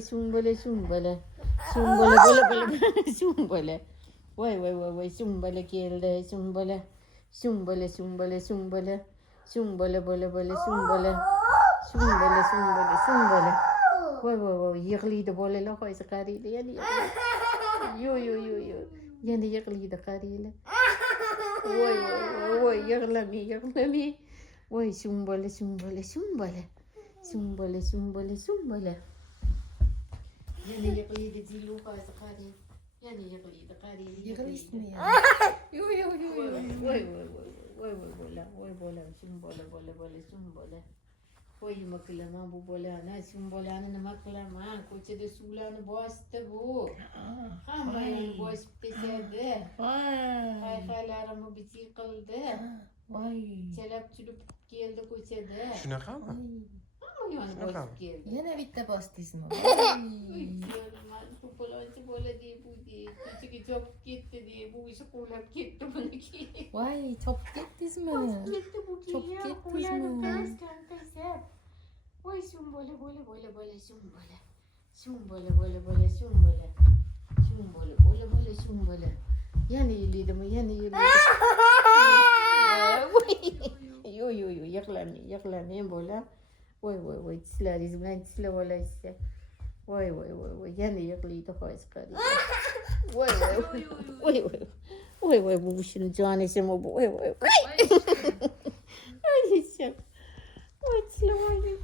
Şumbale şumbale. Şumbale böyle böyle şumbale. Vay vay vay vay şumbale geldi şumbale. Şumbale şumbale şumbale. Şumbale böyle böyle şumbale. Şumbale şumbale şumbale. Vay vay vay yıkılıydı böyle la koysa karıyla yani yıkılıydı. Yo yo yo yo. Yani yıkılıydı karıyla. Vay vay vay yıkılamıyor yıkılamıyor. Vay şumbale şumbale şumbale. Şumbale şumbale şumbale. Yani yıkılıydı zilu koysa karıyla. Yani yıkılıydı karıyla. Yıkılıştı mı ya? Yo yo yo yo. Vay vay vay bola bola şumbale. Vay maklama bu bolana şumbalana maklama koçede sulanı bastı bu. Hamayın boşup desedi. Vay. Haylarımı biçi kıldı. Vay. Çelap çulup geldi koçede. Shunaqa mı? Hamayın boşup geldi. Yana bitta bosdingizmi? Bu bolanchi bola diye bu diye. Koçaga çöp gitti diye bu işi kulak gitti buniki. Voy, chopib ketdingizmi? Gitti bu ki Çok ya. gittiniz Kulağını mi? ters kanka. Vay şumbale şumbale. Şumbale şumbale. Şumbale şumbale. Yani iyiliydim yani iyiliydim. Yo yo yo yaklanayım böyle. Vay tisler izmen tisler böyle işte. Vay yani yaklıydı hoşkari. Vay bu şunun canesi mi bu? Vay. Ay sen. Vay tisler vay.